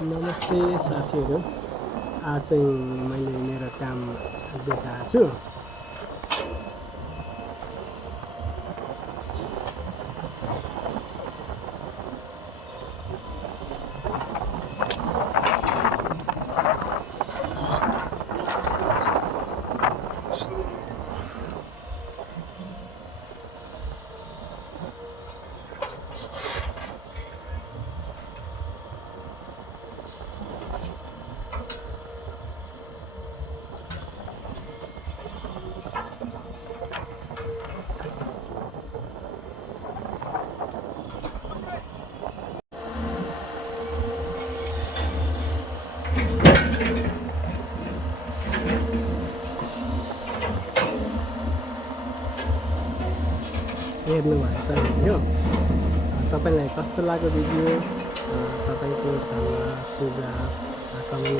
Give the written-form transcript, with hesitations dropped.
नमस्ते साथीहरू आज चाहिँ मैले मेरो काम देखाएको छु हेर्नुभयो त यो तपाईँलाई कस्तो लाग्यो भिडियो तपाईँको सल्लाह सुझाव कमेन्ट